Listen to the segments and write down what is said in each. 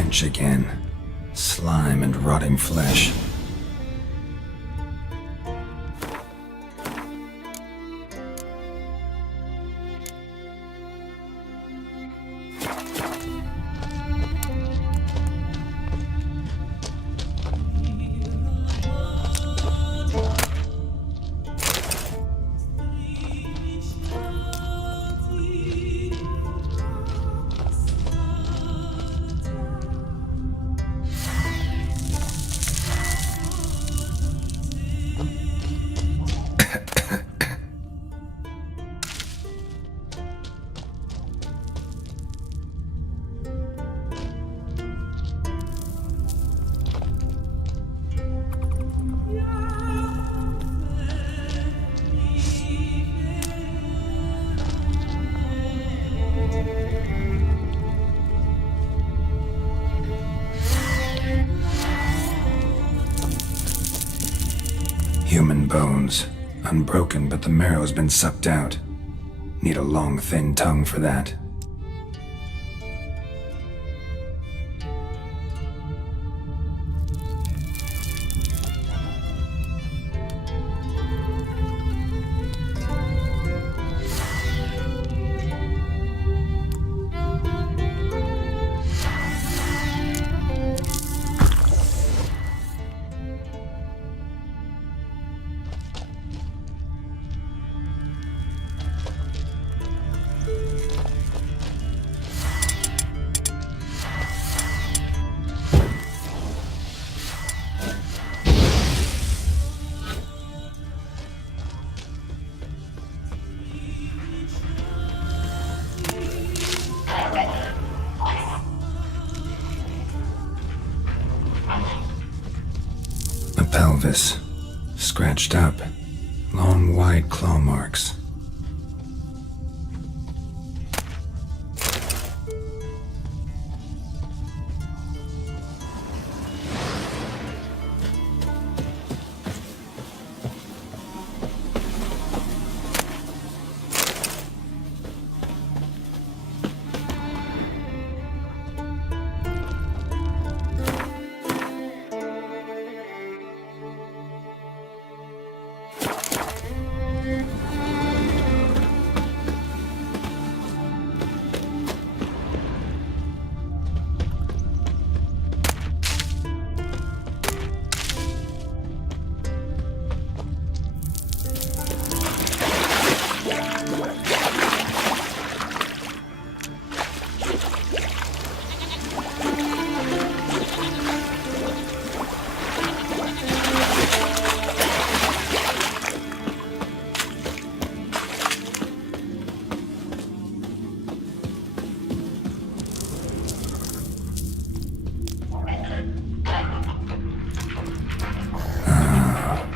stench again. Slime and rotting flesh. Human bones. Unbroken, but the marrow's been sucked out. Need a long, thin tongue for that. Pelvis. Scratched up. Long, wide claw marks.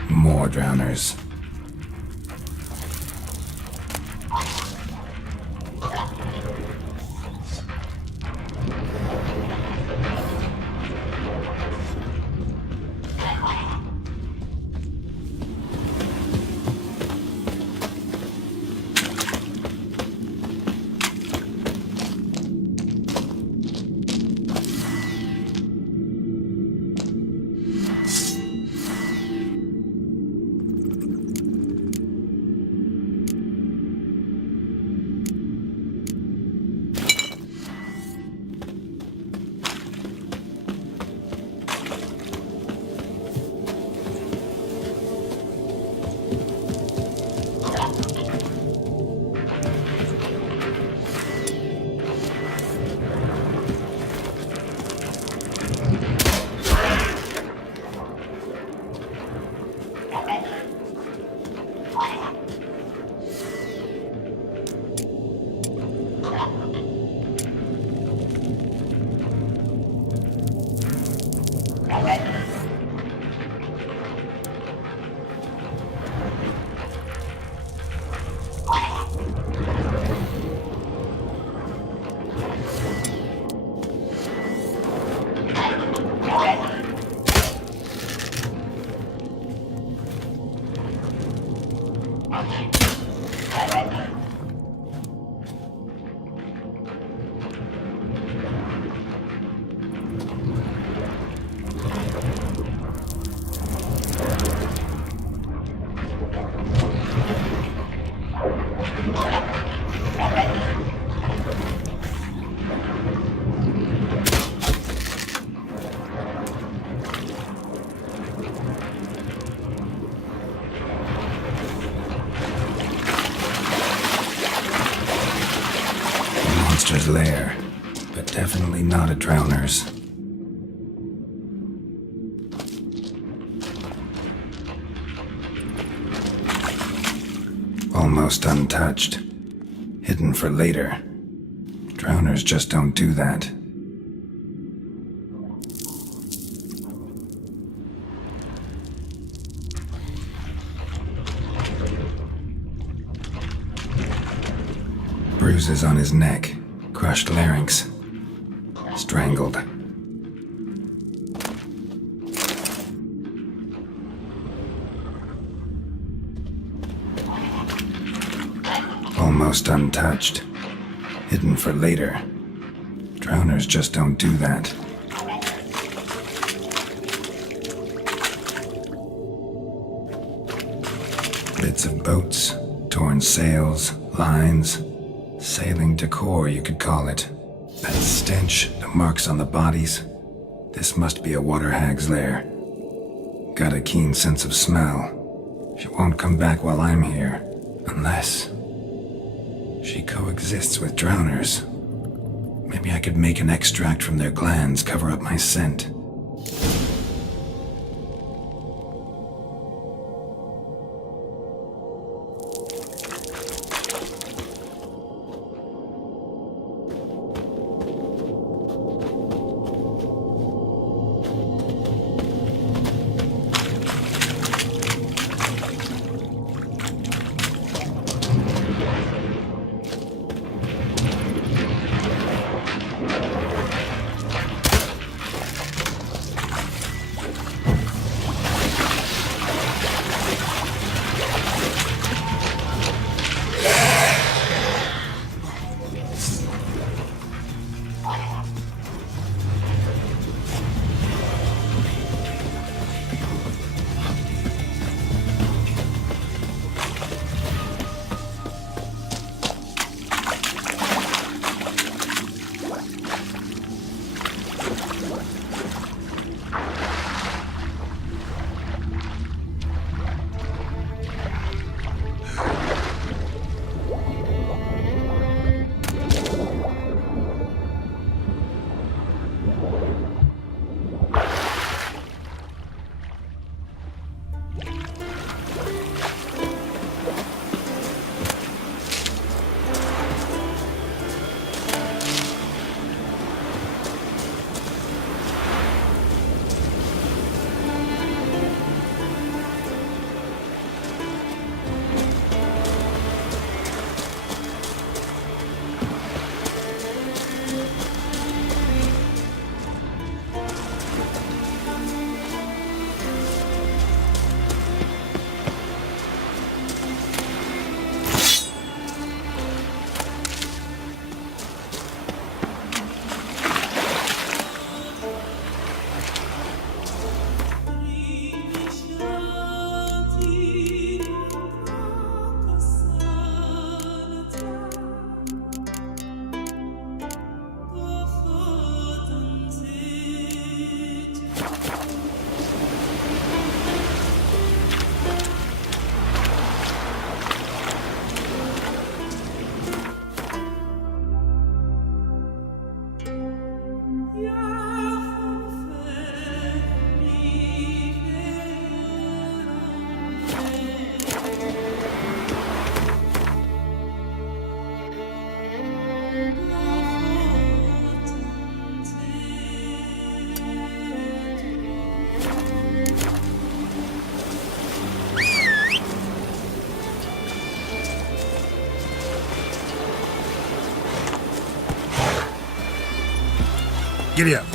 More drowners. Definitely not a drowner's. Almost untouched. Hidden for later. Drowners just don't do that. Bruises on his neck, crushed larynx, strangled. Almost untouched. Hidden for later. Drowners just don't do that. Bits of boats, torn sails, lines, sailing decor you could call it. That stench, the marks on the bodies. This must be a water hag's lair. Got a keen sense of smell. She won't come back while I'm here, unless she coexists with drowners. Maybe I could make an extract from their glands cover up my scent. Giddy up.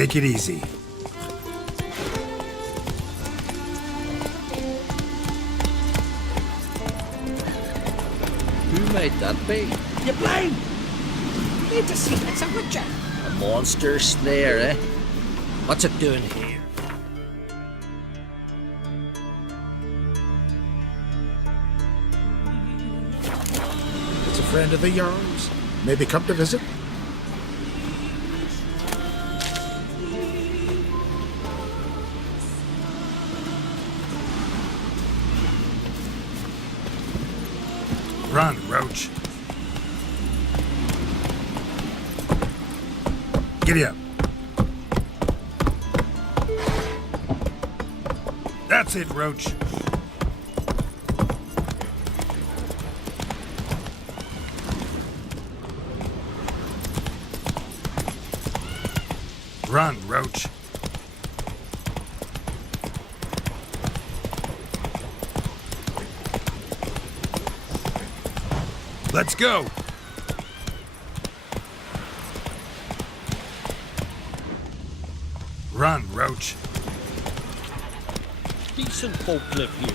Take it easy. Who might that be? You blind! Need to see it's a witcher. A monster slayer, eh? What's it doing here? It's a friend of the Jarl's. Maybe come to visit. Run, Roach. Giddy up. That's it, Roach. Run, Roach. Let's go. Run, Roach. Decent folk live here.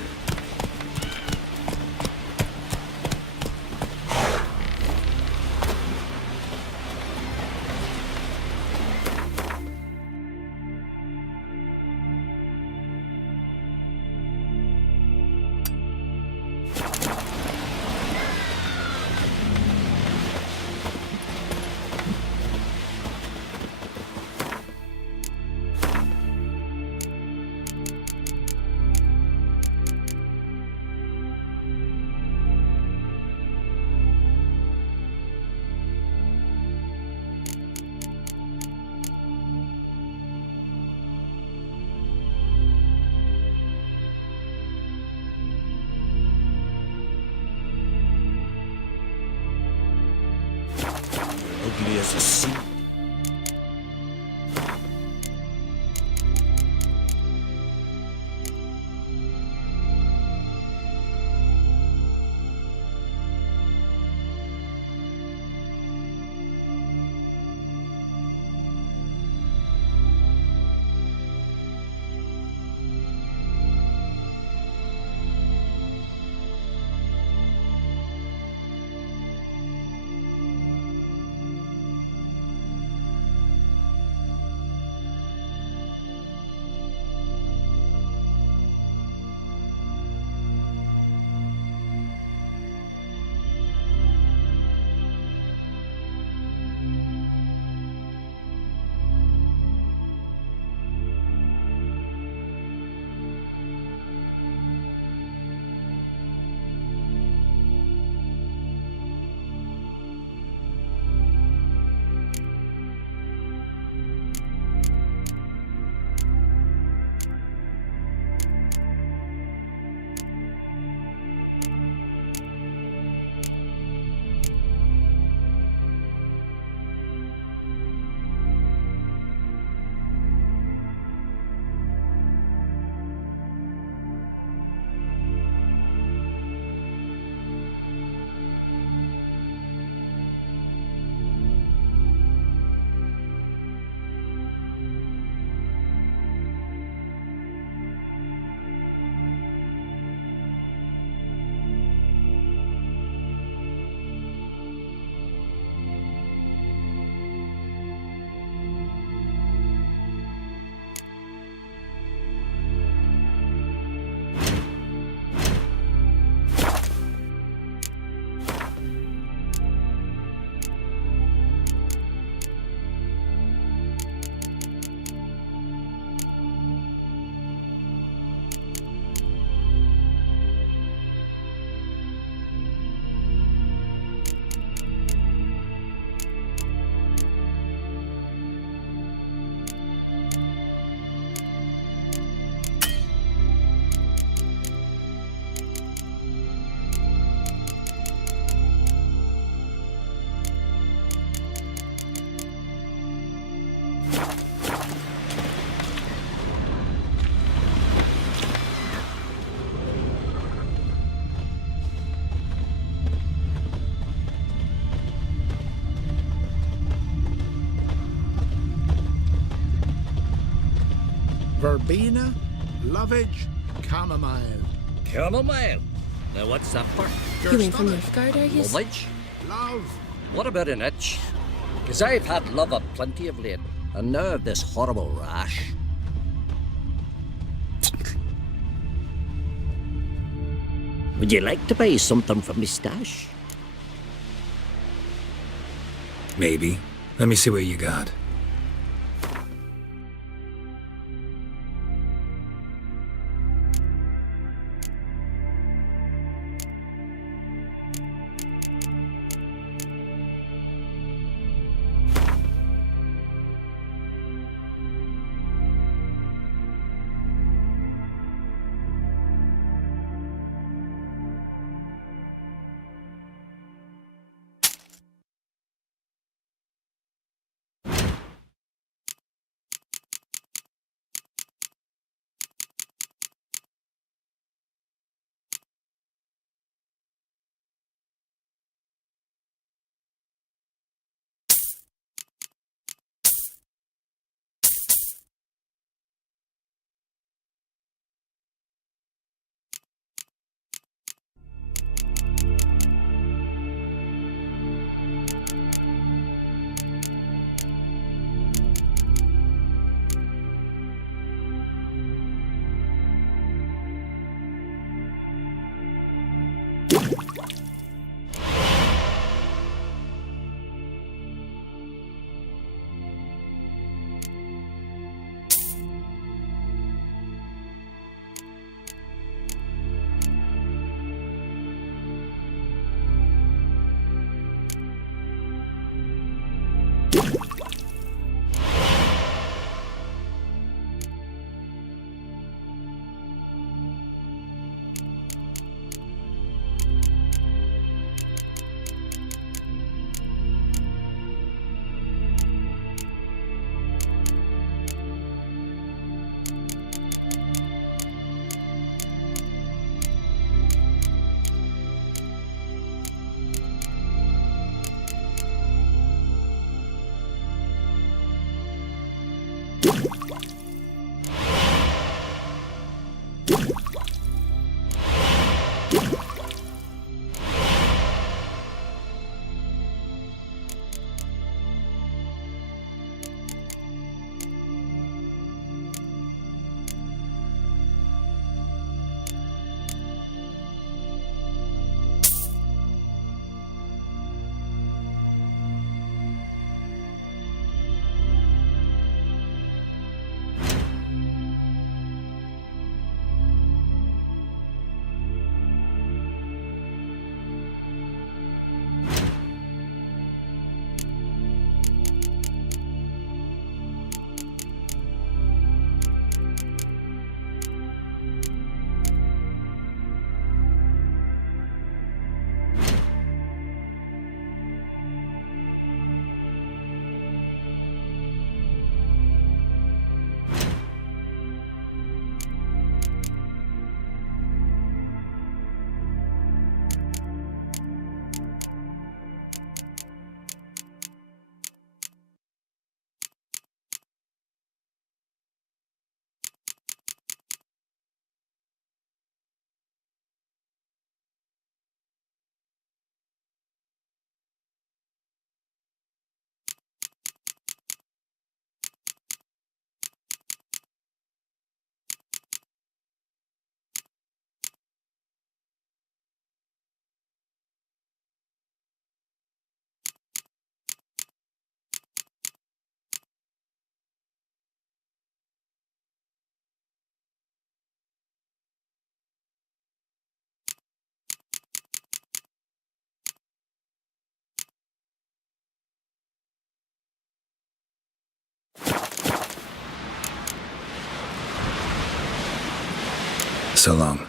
Ugly as a sea. verbena, lovage, chamomile. Chamomile. Now what's that for? Your You ain't from stomach, Nilfgaard, are you? Lovage? love. What about an itch? 'Cause I've had love of plenty of late, and now I've this horrible rash. Would you like to buy something from me stash? Maybe. Let me see what you got. So long.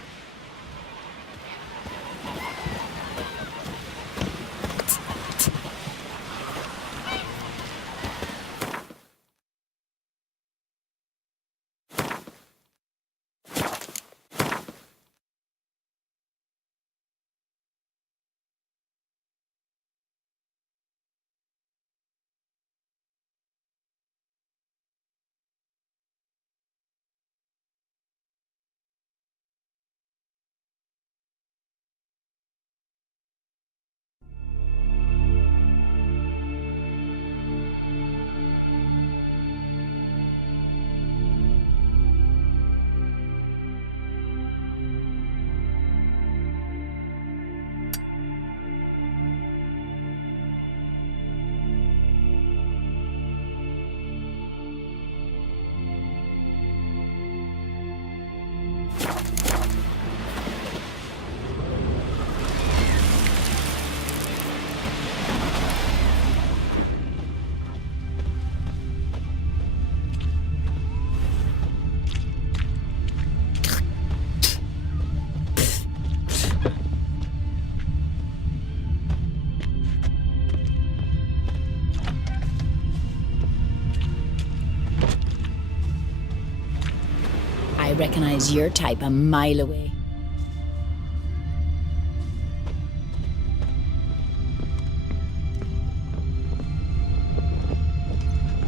recognize your type a mile away.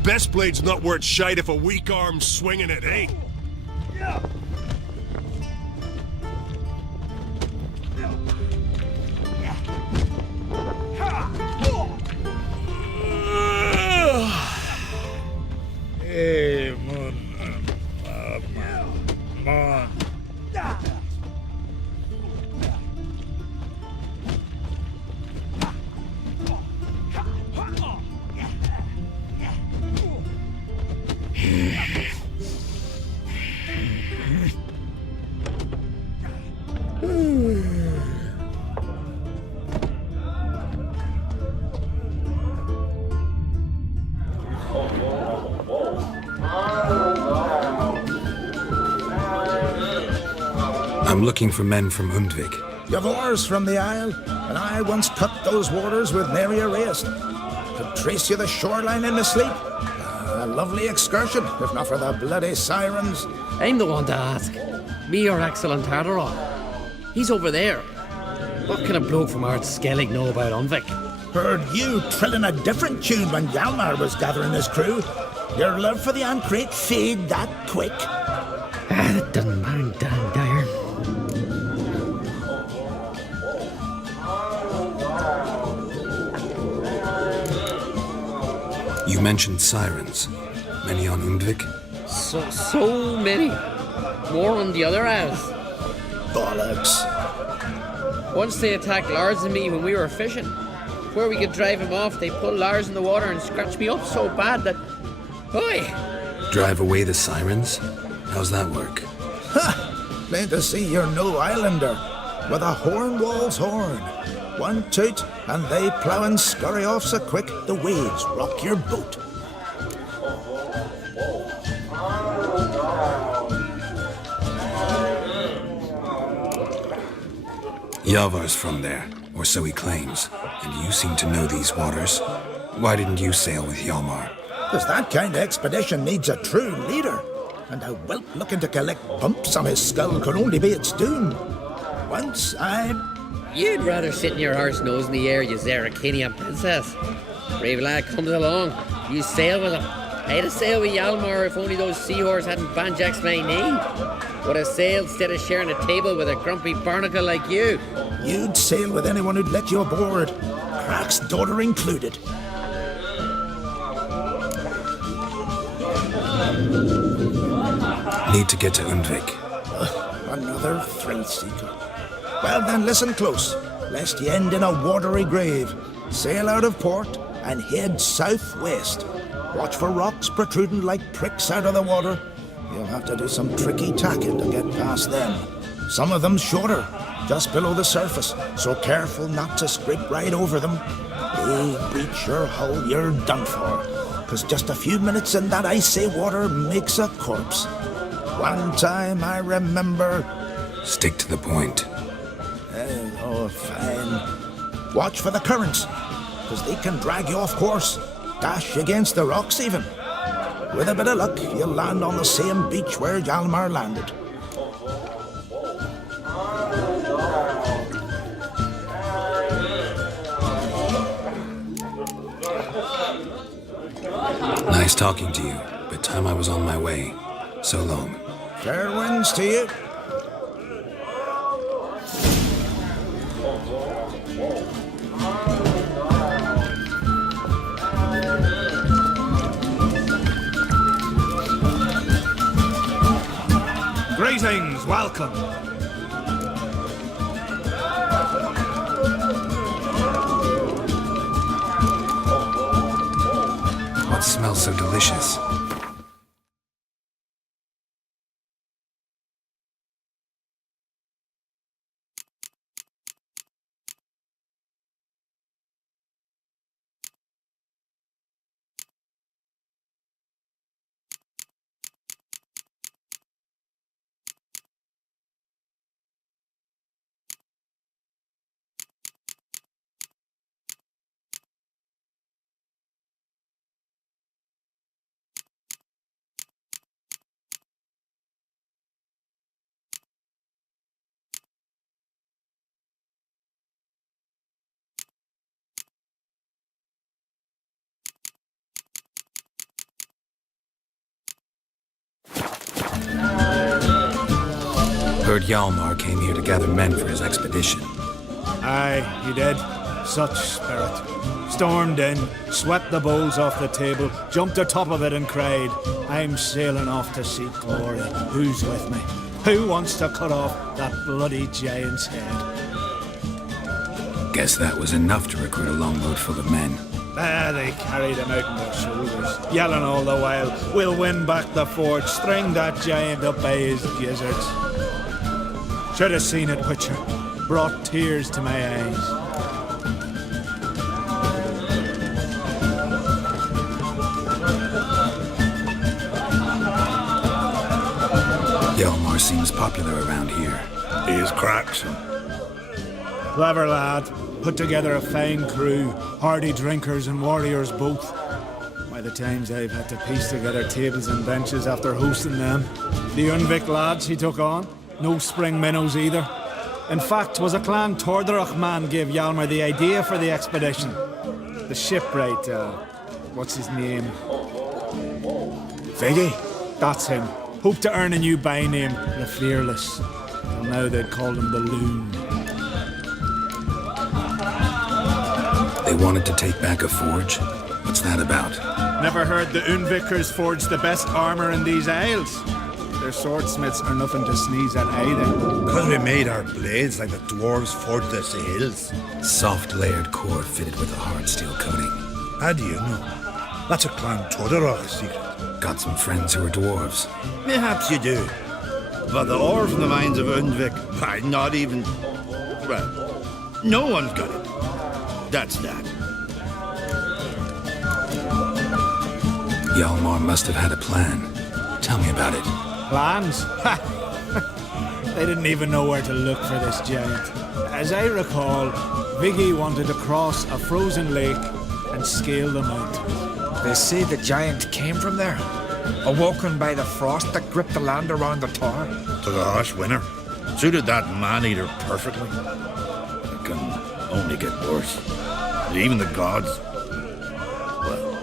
Best blade's not worth shite if a weak arm's swinging it, eh? Hey, man. I'm looking for men from Undvik. You've oars from the Isle, and I once cut those waters with nary a rest. Could trace you the shoreline in my sleep. A lovely excursion, if not for the bloody sirens. I'm the one to ask. Me or excellent Tartarol. He's over there. What can a bloke from Ard Skellig know about Undvik? Heard you trilling a different tune when Hjalmar was gathering his crew. Your love for the Ancrate fade that quick. It doesn't matter, damn dire. You mentioned sirens. Many on Undvik? So many. More on the other house. Bollocks. Once they attacked Lars and me when we were fishing. Before we could drive him off, they pulled Lars in the water and scratched me up so bad that... Oi! Drive away the sirens? How's that work? Ha! Plain to see you're no islander. With a horn wall's horn. One toot, and they plough and scurry off so quick the waves rock your boat. Yavar's from there, or so he claims, and you seem to know these waters. Why didn't you sail with Hjalmar? Because that kind of expedition needs a true leader, and a whelp looking to collect bumps on his skull could only be its doom. Once You'd rather sit in your arse nose in the air, you Zaracanian princess. Brave lad comes along, you sail with him. I'd have sailed with Hjalmar if only those seahorses hadn't banjaxed my name. Would have sailed instead of sharing a table with a grumpy barnacle like you. You'd sail with anyone who'd let you aboard, Crack's daughter included. Need to get to Undvik. Another thrill seeker. Well then, listen close, lest you end in a watery grave. Sail out of port and head southwest. Watch for rocks protruding like pricks out of the water. You'll have to do some tricky tacking to get past them. Some of them shorter, just below the surface, so careful not to scrape right over them. They breach your hull, you're done for. 'Cause just a few minutes in that icy water makes a corpse. One time I remember... Stick to the point. Oh, fine. Watch for the currents, 'cause they can drag you off course. Dash against the rocks even. With a bit of luck, you'll land on the same beach where Hjalmar landed. Nice talking to you, but time I was on my way. So long. Fair winds to you. Greetings, welcome. What smells so delicious? Heard Hjalmar came here to gather men for his expedition. Aye, he did. Such spirit. Stormed in, swept the bowls off the table, jumped atop of it and cried, I'm sailing off to seek glory. Who's with me? Who wants to cut off that bloody giant's head? Guess that was enough to recruit a longboat full of men. They carried him out on their shoulders, yelling all the while, we'll win back the fort, string that giant up by his gizzards. Should have seen it, Witcher. Brought tears to my eyes. Hjalmar seems popular around here. He is cracks. Clever lad. Put together a fine crew, hardy drinkers and warriors both. By the times I've had to piece together tables and benches after hosting them. The Undvik lads he took on, no spring minnows either. In fact, was a clan Tordarach man gave Hjalmar the idea for the expedition. The shipwright, what's his name? Viggy? That's him. Hoped to earn a new byname, the Fearless. Till now they'd called him the Loon. They wanted to take back a forge? What's that about? Never heard the Undvikers forge the best armor in these isles. Their swordsmiths are nothing to sneeze at either. Because we made our blades like the dwarves forged their sails. Soft layered core fitted with a hard steel coating. How do you know? That's a clan Tordarach secret. Got some friends who are dwarves. Perhaps you do. But the ore from the mines of Undvik, why, not even... Well, no one's got it. That's that. Hjalmar must have had a plan. Tell me about it. Plans? They didn't even know where to look for this giant. As I recall, Viggy wanted to cross a frozen lake and scale the mountain. They say the giant came from there, awoken by the frost that gripped the land around the tower. Took a harsh winter. Suited that man-eater perfectly. It can only get worse. Even the gods. Well.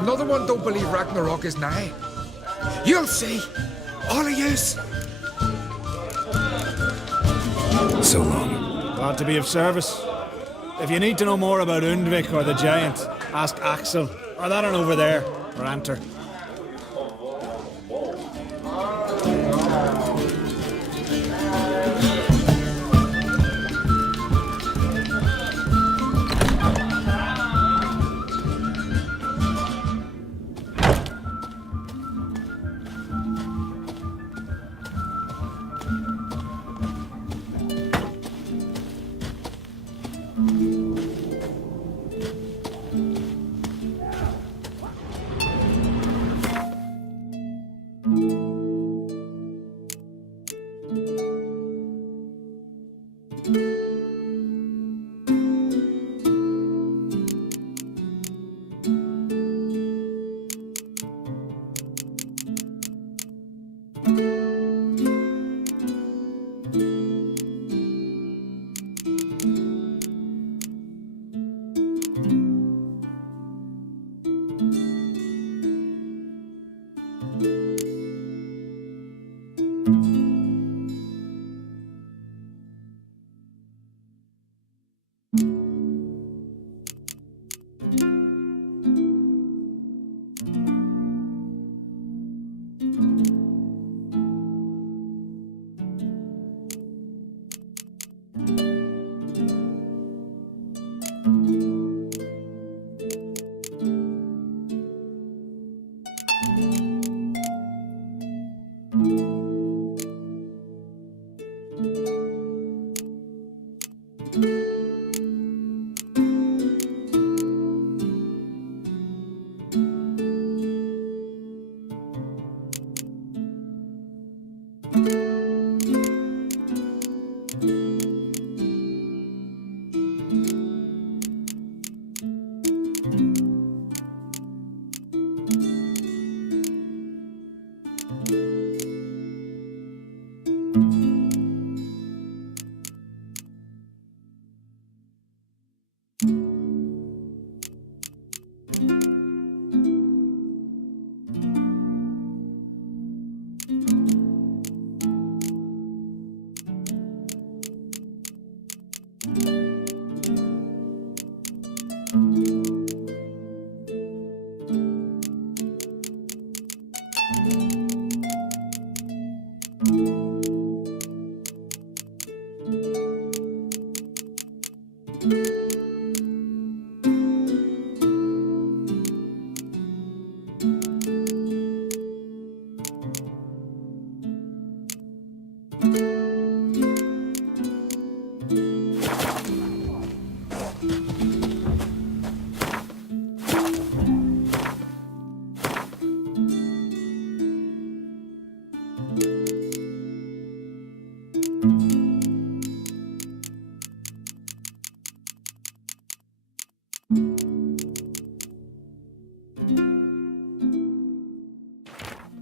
Another one don't believe Ragnarok is nigh. You'll see. All of yous. So long. Glad to be of service. If you need to know more about Undvik or the giant, ask Axel, or that one over there, or Anter.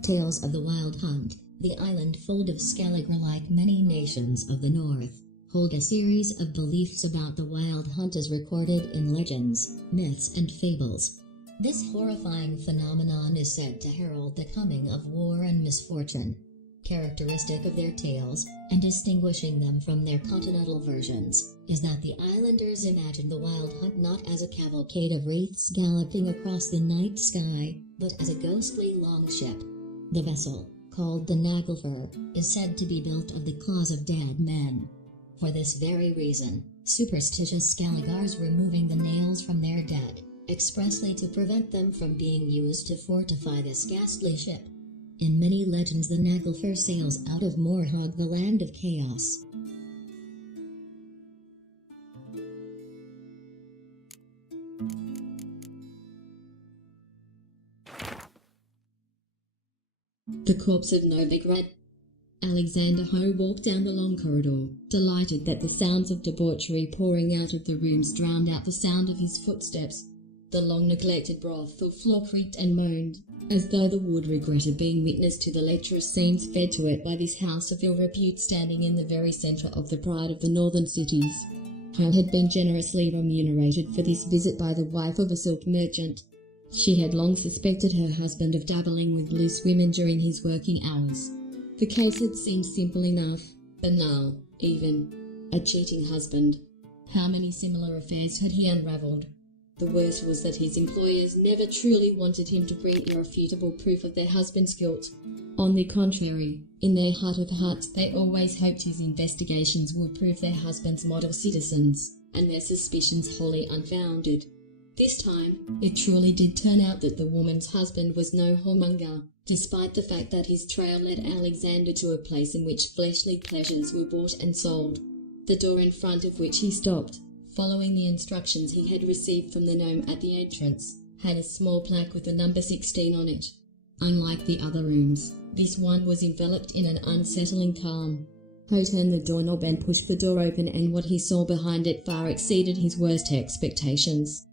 Tales of the Wild Hunt, the island fold of Skellige, like many nations of the north, hold a series of beliefs about the wild hunt as recorded in legends, myths and fables. This horrifying phenomenon is said to herald the coming of war and misfortune. Characteristic of their tales, and distinguishing them from their continental versions, is that the islanders imagine the wild hunt not as a cavalcade of wraiths galloping across the night sky, but as a ghostly longship. The vessel, called the Naglfar, is said to be built of the claws of dead men. For this very reason, superstitious Skelligars removing the nails from their dead, expressly to prevent them from being used to fortify this ghastly ship. In many legends the Naglfar sails out of Morhog, the land of chaos. The Corpse of Novigrad. Alexander Ho walked down the long corridor, delighted that the sounds of debauchery pouring out of the rooms drowned out the sound of his footsteps. The long-neglected brothel floor creaked and moaned, as though the wood regretted being witness to the lecherous scenes fed to it by this house of ill repute standing in the very centre of the pride of the northern cities. Hal had been generously remunerated for this visit by the wife of a silk merchant. She had long suspected her husband of dabbling with loose women during his working hours. The case had seemed simple enough, banal, even. A cheating husband. How many similar affairs had he unravelled? The worst was that his employers never truly wanted him to bring irrefutable proof of their husband's guilt. On the contrary, in their heart of hearts they always hoped his investigations would prove their husbands model citizens, and their suspicions wholly unfounded. This time, it truly did turn out that the woman's husband was no whoremonger, despite the fact that his trail led Alexander to a place in which fleshly pleasures were bought and sold, the door in front of which he stopped, following the instructions he had received from the gnome at the entrance, had a small plaque with the number 16 on it. Unlike the other rooms, this one was enveloped in an unsettling calm. Ho turned the doorknob and pushed the door open, and what he saw behind it far exceeded his worst expectations.